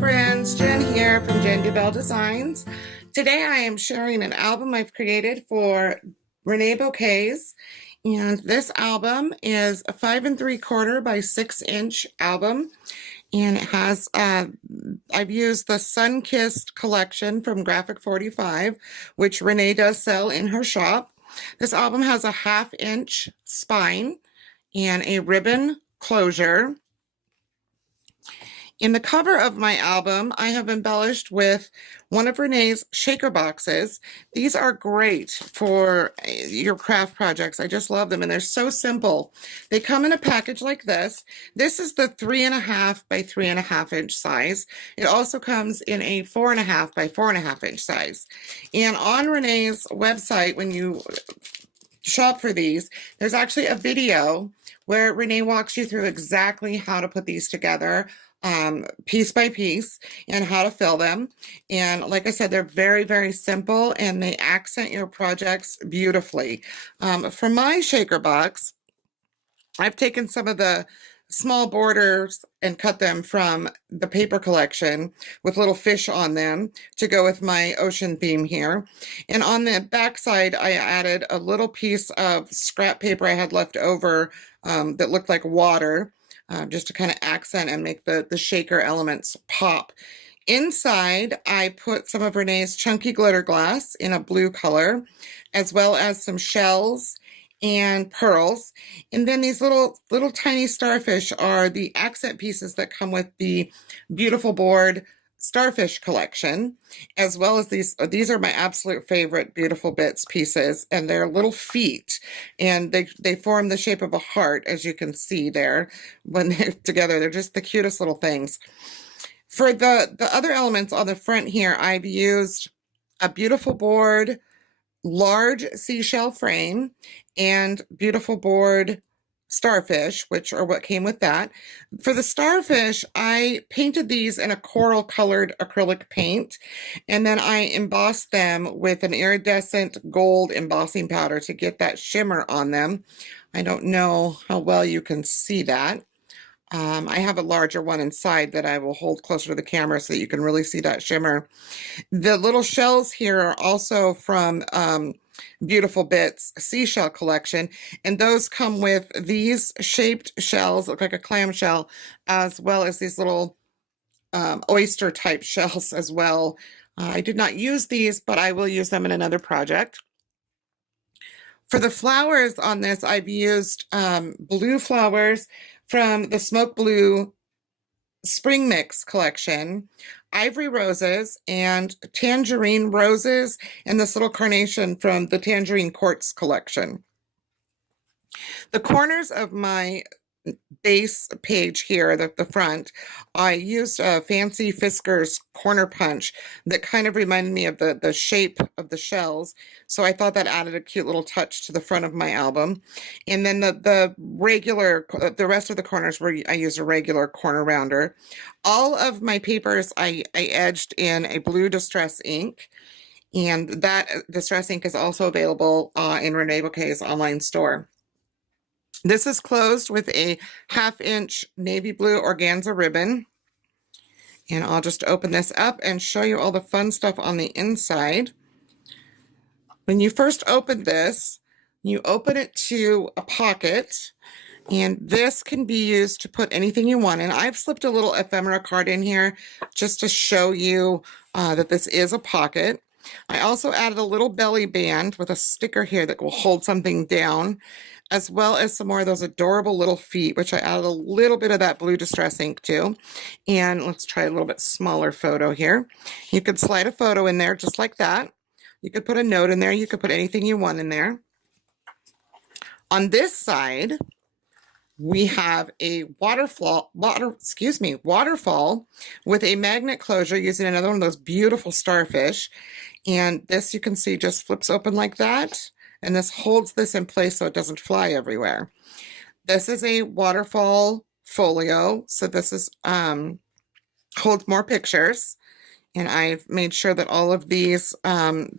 friends, Jen here from Jen DuBell Designs. Today I am sharing an album I've created for Reneabouquets, and this album is a 5 3/4 by 6-inch album, and it has I've used the Sun-Kissed collection from Graphic 45, which Renee does sell in her shop. This album has a 1/2-inch spine and a ribbon closure. In the cover of my album, I have embellished with one of Renee's shaker boxes. These are great for your craft projects. I just love them, and they're so simple. They come in a package like this. This is the 3.5 by 3.5 inch size. It also comes in a 4.5 by 4.5 inch size. And on Renee's website, when you shop for these, there's actually a video where Renee walks you through exactly how to put these together, piece by piece, and how to fill them. And like I said, they're very, very simple, and they accent your projects beautifully. For my shaker box, I've taken some of the small borders and cut them from the paper collection with little fish on them to go with my ocean theme here. And on the back side, I added a little piece of scrap paper I had left over that looked like water, just to kind of accent and make the shaker elements pop. Inside, I put some of Renee's chunky glitter glass in a blue color, as well as some shells and pearls. And then these little tiny starfish are the accent pieces that come with the Beautiful Board starfish collection, as well as these are my absolute favorite Beautiful Bits pieces, and they're little feet, and they form the shape of a heart, as you can see there. When they're together, they're just the cutest little things. For the other elements on the front here, I've used a Beautiful Board large seashell frame and Beautiful Board starfish, which are what came with that. For the starfish, I painted these in a coral colored acrylic paint, and then I embossed them with an iridescent gold embossing powder to get that shimmer on them. I don't know how well you can see that. I have a larger one inside that I will hold closer to the camera so that you can really see that shimmer. The little shells here are also from Beautiful Bits seashell collection, and those come with these shaped shells, look like a clam shell, as well as these little oyster type shells as well. I did not use these, but I will use them in another project. For the flowers on this, I've used blue flowers from the Smoke Blue Spring Mix collection, ivory roses and tangerine roses, and this little carnation from the Tangerine Quartz collection. The corners of my base page here, the front, I used a fancy Fisker's corner punch that kind of reminded me of the shape of the shells, so I thought that added a cute little touch to the front of my album. And then the rest of the corners where I used a regular corner rounder. All of my papers I edged in a blue distress ink, and that distress ink is also available in Reneabouquets' online store. This is closed with a 1/2 inch navy blue organza ribbon. And I'll just open this up and show you all the fun stuff on the inside. When you first open this, you open it to a pocket, and this can be used to put anything you want in. I've slipped a little ephemera card in here just to show you that this is a pocket. I also added a little belly band with a sticker here that will hold something down, as well as some more of those adorable little feet, which I added a little bit of that blue distress ink to. And let's try a little bit smaller photo here. You could slide a photo in there just like that. You could put a note in there. You could put anything you want in there. On this side, we have a waterfall with a magnet closure using another one of those beautiful starfish. And this, you can see, just flips open like that. And this holds this in place so it doesn't fly everywhere. This is a waterfall folio, so this is holds more pictures. And I've made sure that all of these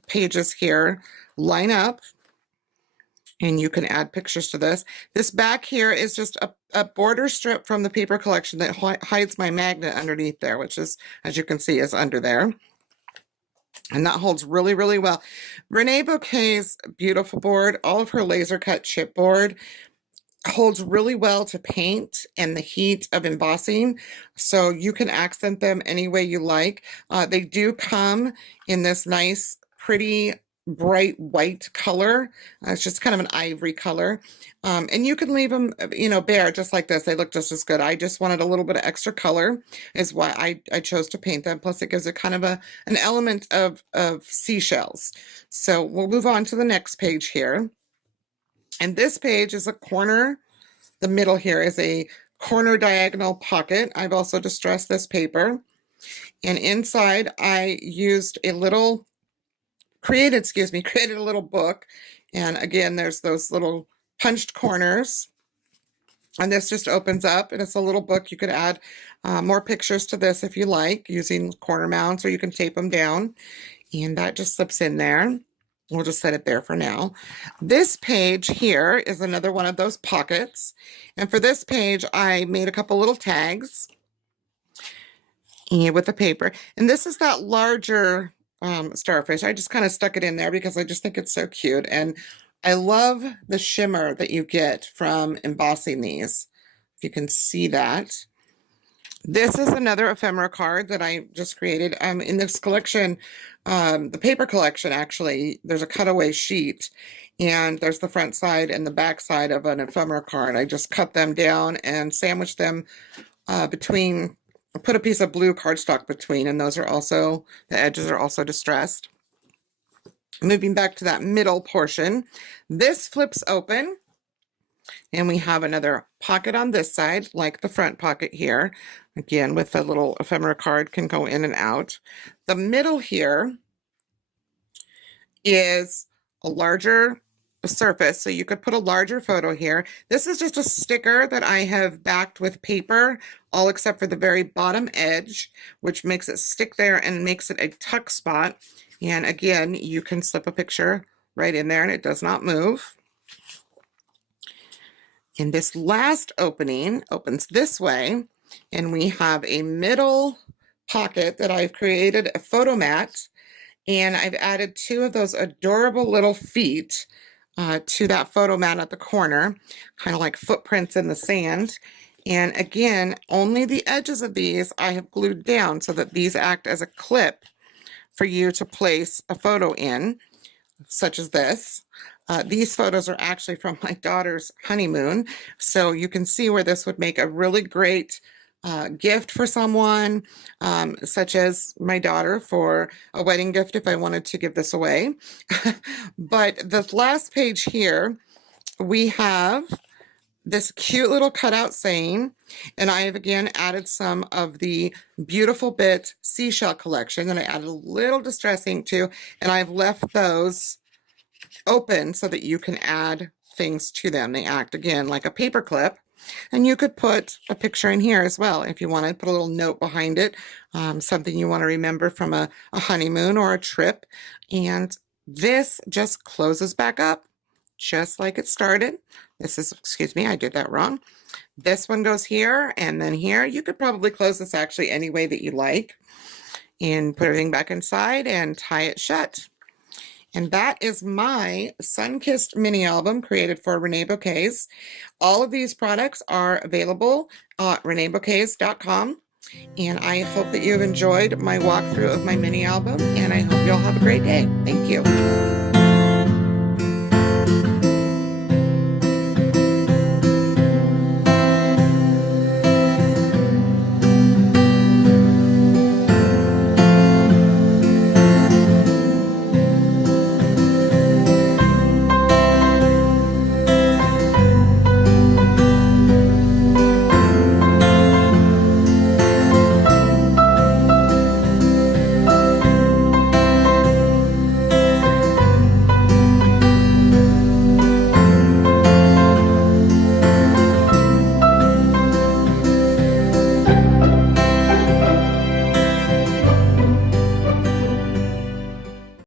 pages here line up. And you can add pictures to this. This back here is just a border strip from the paper collection that hides my magnet underneath there, which is, as you can see, is under there. And that holds really, really well. Reneabouquets' beautiful board, all of her laser cut chipboard, holds really well to paint and the heat of embossing, so you can accent them any way you like. They do come in this nice, pretty, bright white color. It's just kind of an ivory color. And you can leave them, bare just like this. They look just as good. I just wanted a little bit of extra color is why I chose to paint them. Plus it gives it kind of an element of seashells. So we'll move on to the next page here. And this page is a corner, the middle here is a corner diagonal pocket. I've also distressed this paper. And inside I used created a little book. And again, there's those little punched corners. And this just opens up and it's a little book. You could add more pictures to this if you like, using corner mounts, or you can tape them down. And that just slips in there. We'll just set it there for now. This page here is another one of those pockets. And for this page, I made a couple little tags with the paper. And this is that larger starfish. I just kind of stuck it in there because I just think it's so cute. And I love the shimmer that you get from embossing these. If you can see that. This is another ephemera card that I just created. In this collection, the paper collection, actually, there's a cutaway sheet, and there's the front side and the back side of an ephemera card. I just cut them down and sandwiched them between, put a piece of blue cardstock between, and those are also, the edges are also distressed. Moving back to that middle portion, this flips open. And we have another pocket on this side, like the front pocket here. Again, with a little ephemera card, can go in and out. The middle here is a larger surface, so you could put a larger photo here. This is just a sticker that I have backed with paper, all except for the very bottom edge, which makes it stick there and makes it a tuck spot. And again, you can slip a picture right in there and it does not move. And this last opening opens this way, and we have a middle pocket that I've created a photo mat, and I've added two of those adorable little feet to that photo mat at the corner, kind of like footprints in the sand. And again, only the edges of these I have glued down so that these act as a clip for you to place a photo in, such as this. These photos are actually from my daughter's honeymoon, so you can see where this would make a really great gift for someone, such as my daughter, for a wedding gift if I wanted to give this away. But the last page here, we have this cute little cutout saying, and I have again added some of the Beautiful Bit seashell collection that I added a little distress ink to, and I've left those open so that you can add things to them. They act again like a paper clip, and you could put a picture in here as well if you want to put a little note behind it, something you want to remember from a honeymoon or a trip. And this just closes back up just like it started. This is, excuse me, I did that wrong. This one goes here and then here. You could probably close this actually any way that you like and put everything back inside and tie it shut. And that is my Sun-Kissed mini album created for Reneabouquets. All of these products are available at reneabouquets.com. And I hope that you've enjoyed my walkthrough of my mini album, and I hope you all have a great day. Thank you.